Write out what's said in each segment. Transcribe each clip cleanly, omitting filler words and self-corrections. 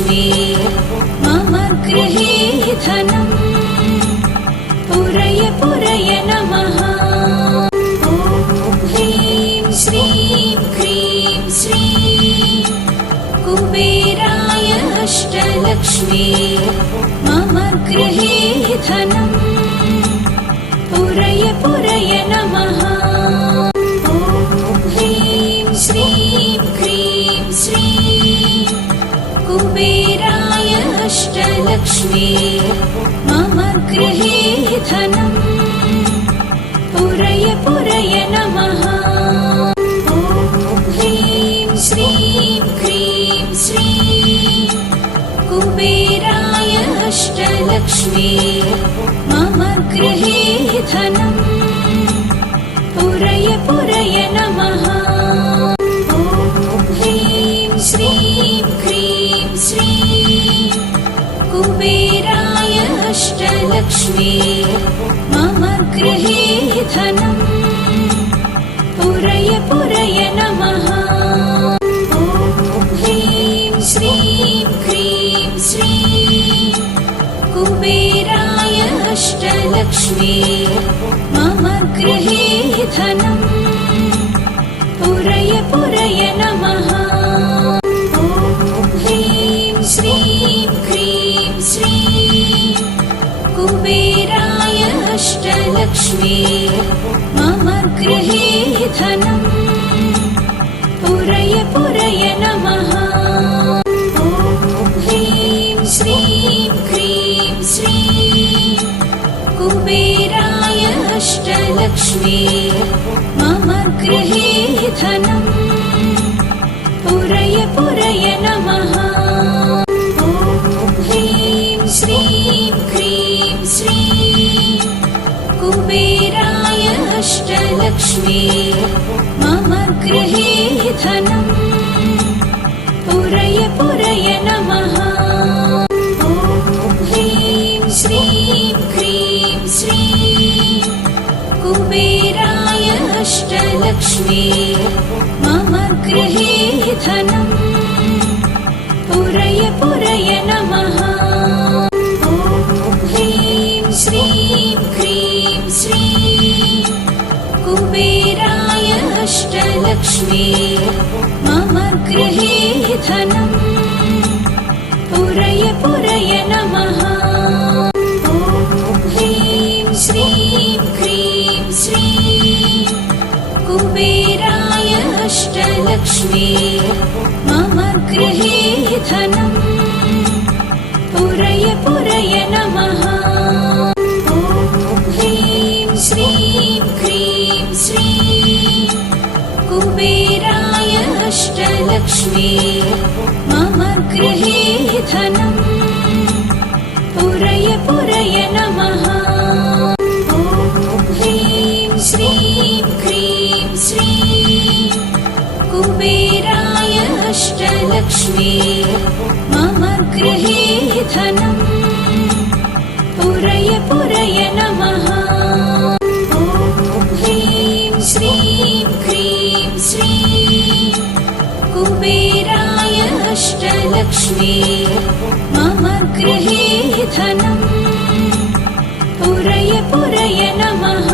अष्टलक्ष्मी मम गृहे धनम् पुरय पुरय नमः। ॐ ह्रीं श्रीं क्रीं श्रीं कुबेराय अष्टलक्ष्मी मम गृहे धनम् पुरय पुरय नमः। ॐ ह्रीं श्रीं क्रीं श्रीं कुबेराय अष्टलक्ष्मी मम गृहे धनम् पुरय पुरय नमः। ॐ ह्रीं श्रीं क्रीं श्रीं कुबेराय अष्टलक्ष्मी मम गृहे धनम् पुरय पुरय नमः। ॐ ह्रीं श्रीं क्रीं श्रीं कुबेराय अष्टलक्ष्मी मम गृहे धनम् पुरय पुरय नमः। ॐ ह्रीं श्रीं क्रीं श्रीं कुबेराय अष्टलक्ष्मी मम गृहे धनम् पुरय पुरय नमः। ॐ ह्रीं श्रीं क्रीं श्रीं कुबेराय अष्टलक्ष्मी मम गृहे धनम् पुरय पुरय नमः। ॐ ह्रीं श्रीं क्रीं श्रीं कुबेराय अष्टलक्ष्मी मम गृहे धनम् पुरय पुरय नमः। ॐ ह्रीं श्रीं क्रीं श्रीं कुबेराय अष्टलक्ष्मी मम गृहे धनम् पुरय पुरय नमः। ॐ ह्रीं श्रीं क्रीं श्रीं कुबेराय अष्टलक्ष्मी मम गृहे धनम् पुरय पुरय नमः। ॐ ह्रीं श्रीं क्रीं श्रीं कुबेराय अष्टलक्ष्मी मम गृहे धनम् पुरय पुरय नमः। ॐ ह्रीं श्रीं क्रीं श्रीं कुबेराय अष्टलक्ष्मी मम गृहे धनम् पुरय पुरय नमः। ॐ ह्रीं श्रीं क्रीं श्रीं कुबेराय अष्टलक्ष्मी मम गृहे धनम् पुरय पुरय नमः। ॐ ह्रीं श्रीं क्रीं श्रीं कुबेराय अष्टलक्ष्मी मम गृहे धनम् पुरय पुरय नमः। ॐ ह्रीं श्रीं क्रीं श्रीं कुबेराय अष्टलक्ष्मी मम गृहे धनम् पुरय पुरय नमः।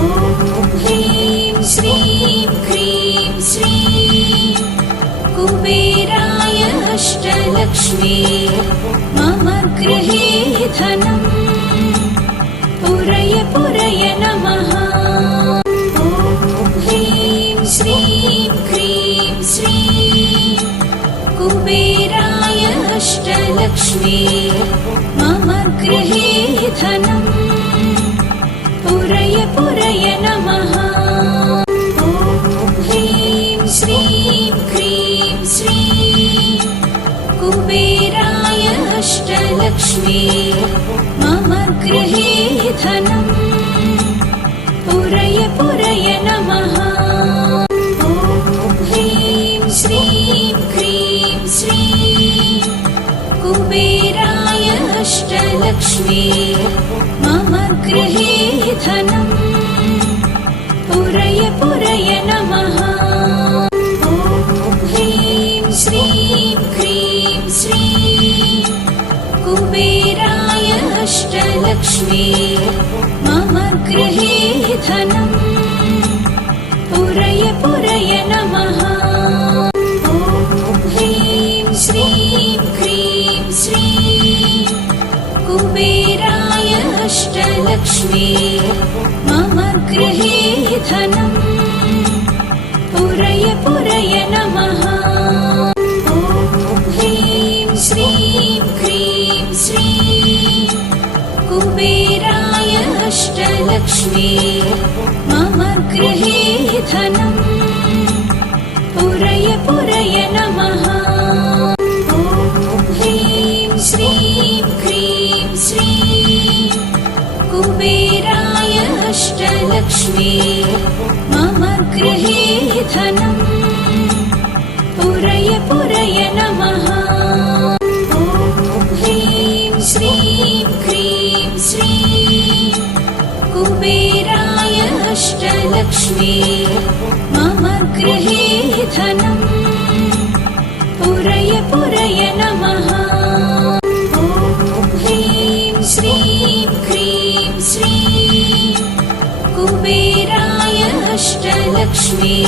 ॐ ह्रीं श्रीं क्रीं श्रीं कुबेराय अष्टलक्ष्मी मम गृहे धनम् पुरय पुरय नमः। ॐ ह्रीं श्रीं क्रीं श्रीं कुबेराय अष्टलक्ष्मी मम गृहे धनम् पुरय पुरय नमः। ॐ ह्रीं श्रीं क्रीं श्रीं कुबेराय अष्टलक्ष्मी मम गृहे धनम् पुरय पुरय नमः। ॐ ह्रीं श्रीं क्रीं श्रीं कुबेराय अष्टलक्ष्मी मम गृहे धनम् पुरय पुरय नमः। ॐ ह्रीं श्रीं क्रीं अष्टलक्ष्मी मम गृहे धनम् पुरय पुरय नमः। ॐ ह्रीं श्रीं क्रीं श्रीं कुबेराय अष्टलक्ष्मी मम गृहे धनम् पुरय पुरय नमः। ॐ ह्रीं श्रीं क्रीं श्रीं कुबेराय अष्टलक्ष्मी मम गृहे धनम् पुरय पुरय नमः। ॐ ह्रीं श्रीं क्रीं श्रीं कुबेराय अष्टलक्ष्मी मम गृहे धनम् पुरय पुरय नमः। ॐ ह्रीं श्रीं क्रीं श्रीं कुबेराय अष्टलक्ष्मी मम गृहे धनम् पुरय पुरय नमः। ॐ ह्रीं श्रीं क्रीं श्रीं कुबेराय अष्टलक्ष्मी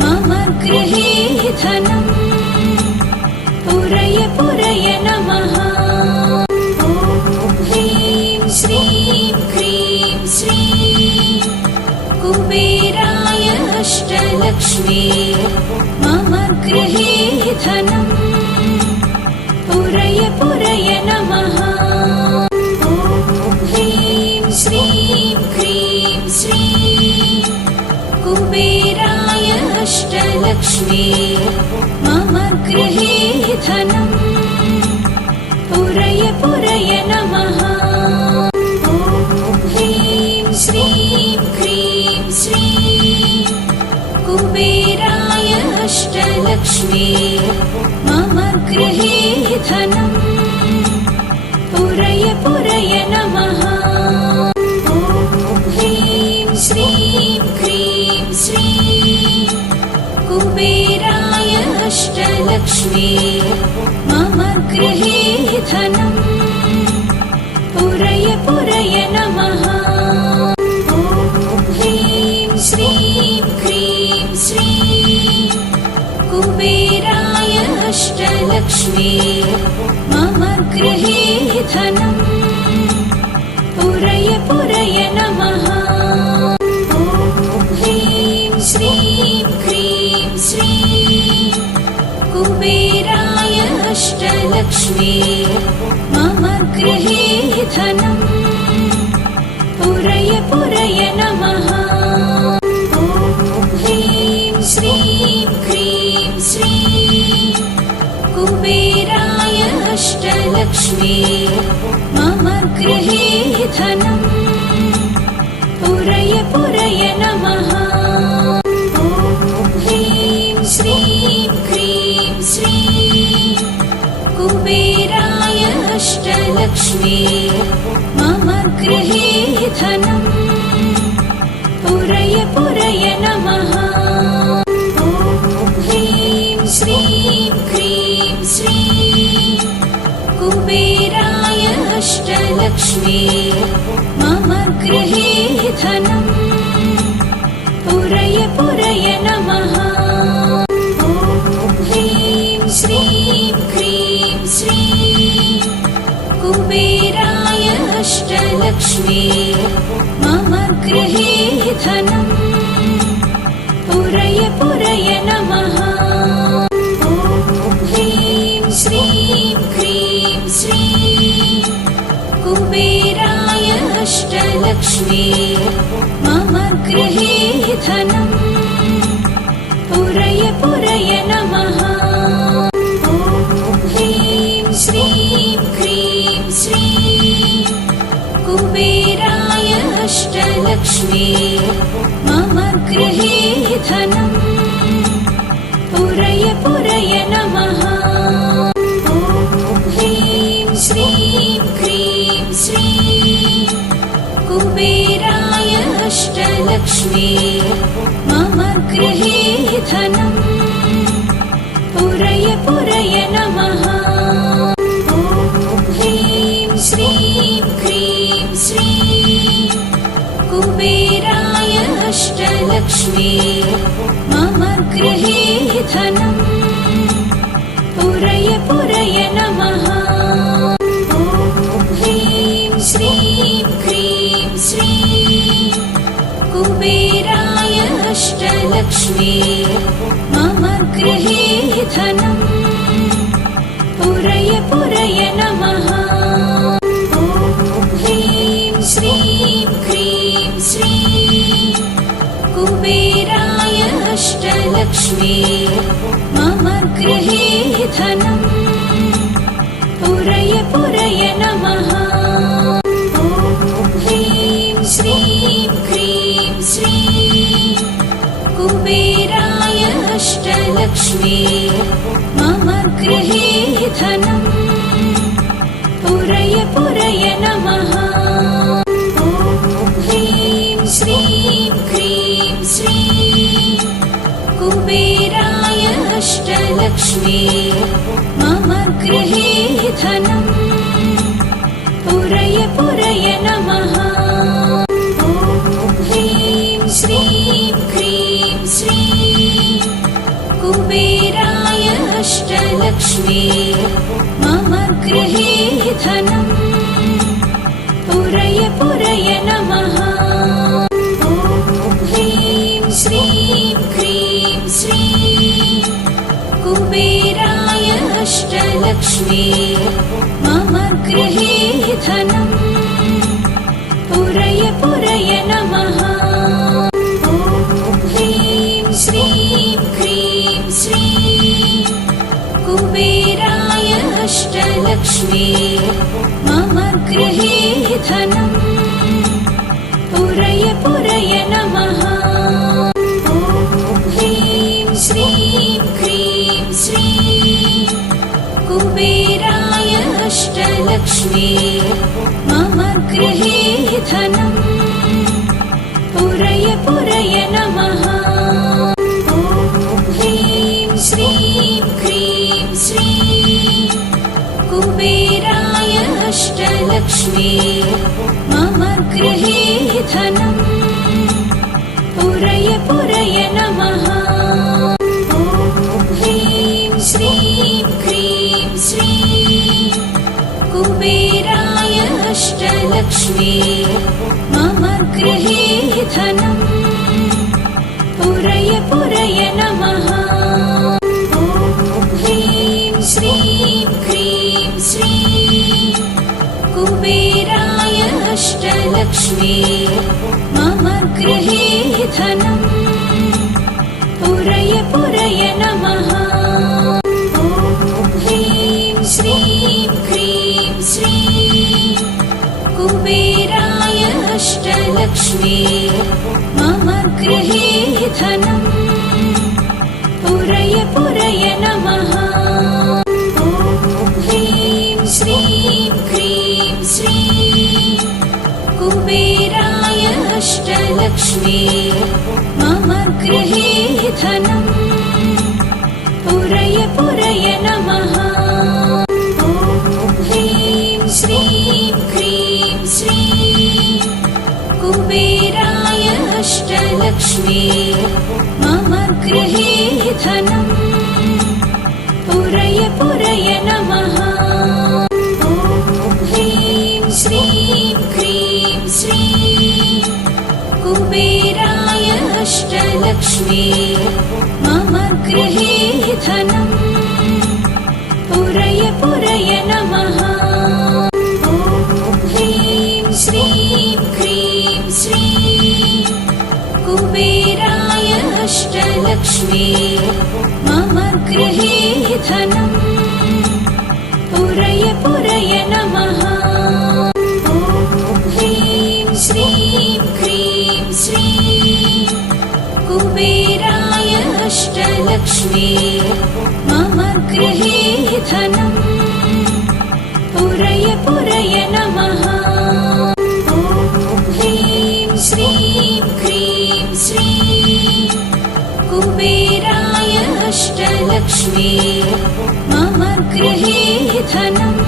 मम गृहे धनम् पुरय पुरय नमः। ॐ ह्रीं श्रीं क्रीं श्रीं कुबेराय अष्टलक्ष्मी मम गृहे धनम् पुरय पुरय नमः। ॐ ह्रीं श्रीं क्रीं श्रीं कुबेराय अष्टलक्ष्मी मम गृहे धनम् पुरय पुरय नमः। ॐ ह्रीं श्रीं क्रीं श्रीं कुबेराय अष्टलक्ष्मी मम गृहे धनम् पुरय पुरय नमः। ॐ ह्रीं श्रीं क्रीं श्रीं कुबेराय अष्टलक्ष्मी मम गृहे धनम् पुरय पुरय नमः। ॐ ह्रीं श्रीं क्रीं श्रीं कुबेराय अष्टलक्ष्मी मम गृहे धनम् पुरय पुरय नमः। ॐ ह्रीं श्रीं क्रीं श्रीं कुबेराय अष्टलक्ष्मी मम गृहे धनम् पुरय पुरय नमः। ॐ ह्रीं श्रीं क्रीं श्रीं कुबेराय अष्टलक्ष्मी मम गृहे धनम् पुरय पुरय नमः। ॐ ह्रीं श्रीं क्रीं श्रीं कुबेराय अष्टलक्ष्मी मम गृहे धनम् पुरय पुरय नमः। ॐ ह्रीं श्रीं क्रीं श्रीं कुबेराय अष्टलक्ष्मी मम गृहे धनम् पुरय पुरय नमः। ॐ ह्रीं श्रीं क्रीं श्रीं कुबेराय अष्टलक्ष्मी मम गृहे धनम् पुरय पुरय नमः। ॐ ह्रीं श्रीं क्रीं श्रीं कुबेराय अष्टलक्ष्मी मम गृहे धनम् पुरय पुरय नमः। ॐ ह्रीं श्रीं क्रीं श्रीं कुबेराय अष्टलक्ष्मी मम गृहे धनम् पुरय पुरय नमः। ॐ ह्रीं श्रीं क्रीं श्रीं कुबेराय अष्टलक्ष्मी मम गृहे धनम् पुरय पुरय नमः। ॐ ह्रीं श्रीं क्रीं अष्टलक्ष्मी मम गृहे धनम् पुरय पुरय नमः। ॐ ह्रीं श्रीं क्रीं श्रीं कुबेराय अष्टलक्ष्मी मम गृहे धनम् पुरय पुरय नमः। ॐ ह्रीं श्रीं क्रीं श्रीं कुबेराय अष्टलक्ष्मी मम गृहे धनम् पुरय पुरय नमः। ॐ ह्रीं श्रीं क्रीं श्रीं कुबेराय अष्टलक्ष्मी मम गृहे धनम् पुरय पुरय नमः। ॐ ह्रीं श्रीं क्रीं श्रीं कुबेराय अष्टलक्ष्मी मम गृहे धनम् पुरय पुरय नमः। ॐ ह्रीं श्रीं क्रीं श्रीं कुबेराय अष्टलक्ष्मी मम गृहे धनम् पुरय पुरय नमः। ॐ ह्रीं श्रीं क्रीं श्रीं कुबेराय अष्टलक्ष्मी मम गृहे धनम् पुरय पुरय नमः। ॐ ह्रीं श्रीं क्रीं श्रीं कुबेराय अष्टलक्ष्मी मम गृहे धनम् पुरय पुरय नमः। ॐ ह्रीं श्रीं क्रीं श्रीं कुबेराय अष्टलक्ष्मी मम गृहे धनम् पुरय पुरय नमः। ॐ ह्रीं श्रीं क्रीं श्रीं कुबेराय अष्टलक्ष्मी मम गृहे धनम् पुरय पुरय नमः। ॐ ह्रीं श्रीं क्रीं श्रीं कुबेराय अष्टलक्ष्मी मम गृहे धनम् पुरय पुरय नमः। ॐ ह्रीं श्रीं क्रीं श्रीं कुबेराय अष्टलक्ष्मी मम गृहे धनम् पुरय पुरय नमः। ॐ ह्रीं श्रीं क्रीं श्रीं कुबेराय अष्टलक्ष्मी मम गृहे धनम् पुरय पुरय नमः। ॐ ह्रीं श्रीं क्रीं श्रीं कुबेराय अष्टलक्ष्मी मम गृहे धनम् पुरय पुरय नमः। ॐ ह्रीं श्रीं क्रीं श्रीं कुबेराय अष्टलक्ष्मी मम गृहे धनम् पुरय पुरय नमः। ॐ ह्रीं श्रीं क्रीं श्रीं कुबेराय अष्टलक्ष्मी मम गृहे धनम् पुरय पुरय नमः। ॐ ह्रीं श्रीं क्रीं श्रीं कुबेराय अष्टलक्ष्मी मम गृहे धनम् पुरय पुरय नमः। ॐ ह्रीं श्रीं क्रीं श्रीं कुबेराय अष्टलक्ष्मी मम गृहे धनम् पुरय पुरय नमः। ॐ ह्रीं श्रीं क्रीं श्रीं कुबेराय अष्टलक्ष्मी मम गृहे धनम्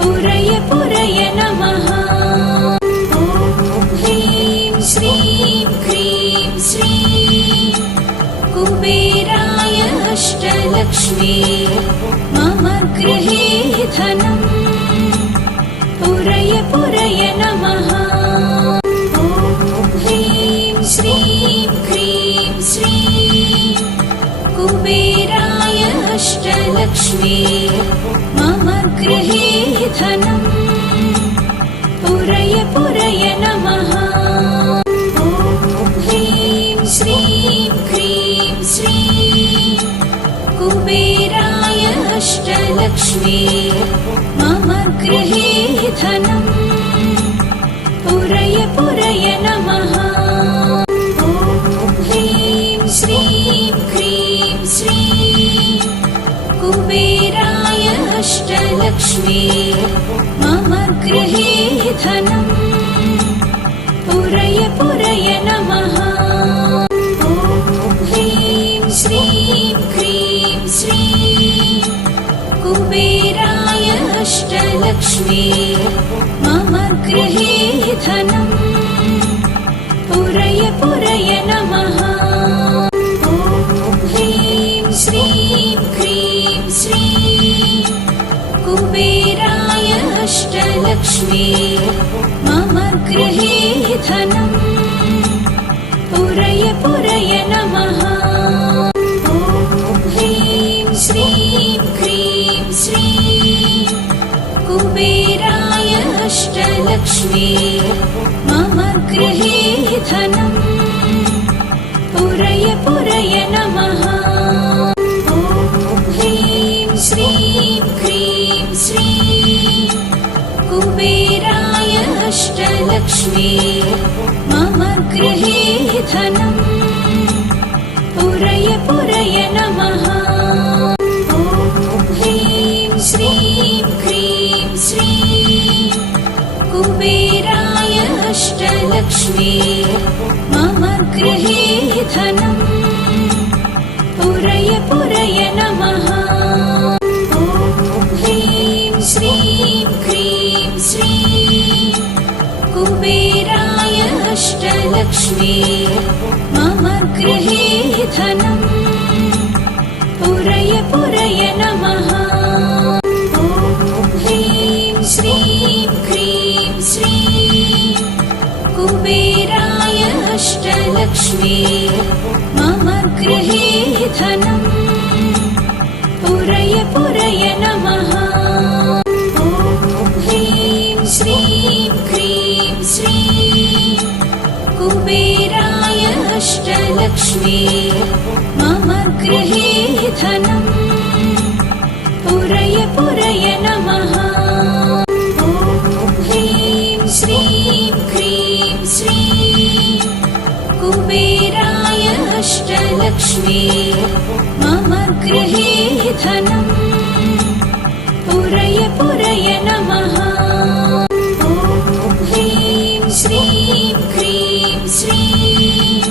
पुरय पुरय नमः। ॐ ह्रीं श्रीं क्रीं अष्टलक्ष्मी मम गृहे धनम् पुरय पुरय नमः। ॐ ह्रीं श्रीं क्रीं श्रीं कुबेराय अष्टलक्ष्मी मम गृहे धनम् पुरय पुरय नमः। ॐ ह्रीं श्रीं क्रीं श्रीं कुबेराय अष्टलक्ष्मी मम गृहे धनम् पुरय पुरय नमः। ॐ ह्रीं श्रीं क्रीं श्रीं कुबेराय अष्टलक्ष्मी मम गृहे धनम् पुरय पुरय नमः। ॐ ह्रीं श्रीं क्रीं श्रीं कुबेराय अष्टलक्ष्मी मम गृहे धनम् पुरय पुरय नमः। ॐ ह्रीं श्रीं क्रीं श्रीं कुबेराय अष्टलक्ष्मी मम गृहे धनम् पुरय पुरय नमः। ॐ ह्रीं श्रीं क्रीं श्रीं कुबेराय अष्टलक्ष्मी मम गृहे धनम् पुरय पुरय नमः। ॐ ह्रीं श्रीं क्रीं श्रीं कुबेराय अष्टलक्ष्मी मम गृहे धनम् पुरय पुरय नमः। ॐ ह्रीं श्रीं क्रीं श्रीं कुबेराय अष्टलक्ष्मी मम गृहे धनम् पुरय पुरय नमः। ॐ ह्रीं श्रीं क्रीं श्रीं कुबेराय अष्टलक्ष्मी मम गृहे धनम् पुरय पुरय नमः। ॐ ह्रीं श्रीं क्रीं श्रीं कुबेराय अष्टलक्ष्मी मम गृहे धनम् पुरय पुरय नमः। ॐ ह्रीं श्रीं क्रीं श्रीं कुबेराय अष्टलक्ष्मी मम गृहे धनम् पुरय पुरय नमः। ॐ ह्रीं श्रीं क्रीं श्रीं कुबेराय अष्टलक्ष्मी मम गृहे धनम् पुरय पुरय नमः। ॐ ह्रीं श्रीं क्रीं श्रीं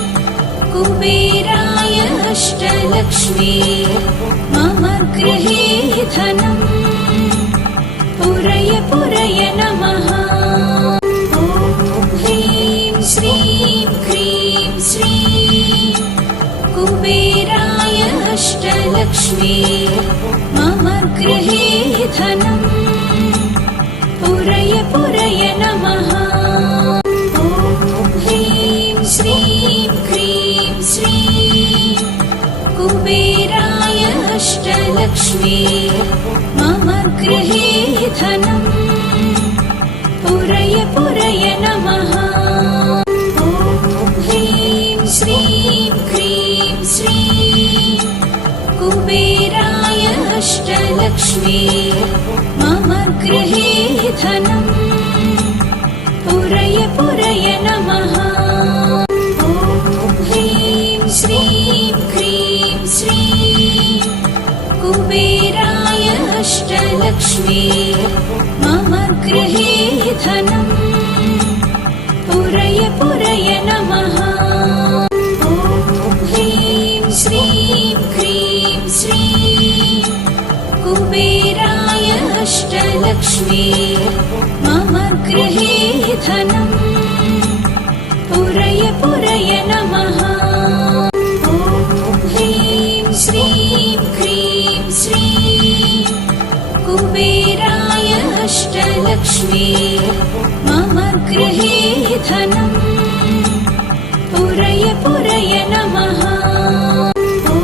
कुबेराय अष्टलक्ष्मी मम गृहे धनम् पुरय पुरय नमः। ॐ ह्रीं श्रीं क्रीं श्रीं कुबेराय अष्टलक्ष्मी मम गृहे धनम् पुरय पुरय नमः। ॐ ह्रीं श्रीं क्रीं श्रीं कुबेराय अष्टलक्ष्मी मम गृहे धनम् पुरय पुरय नमः। ॐ ह्रीं श्रीं क्रीं श्रीं कुबेराय अष्टलक्ष्मी मम गृहे धनम् पुरय पुरय नमः। ॐ ह्रीं श्रीं क्रीं श्रीं कुबेराय अष्टलक्ष्मी मम गृहे धनम् पुरय पुरय नमः। ॐ ह्रीं श्रीं क्रीं श्रीं कुबेराय अष्टलक्ष्मी मम गृहे धनम् पुरय पुरय नमः। ॐ ह्रीं श्रीं क्रीं धनम् पुरय पुरय नमः ॐ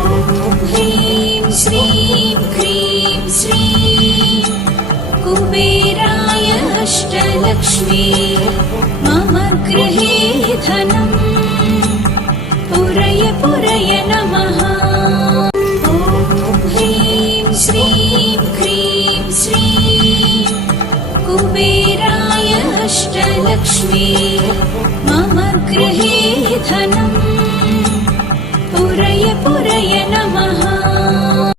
ह्रीं श्रीं क्रीं श्रीं कुबेराय अष्टलक्ष्मी मम गृहे धनम् पुरय पुरय नमः ॐ ह्रीं श्रीं क्रीं श्रीं कुबेराय अष्टलक्ष्मी मम गृहे धनम्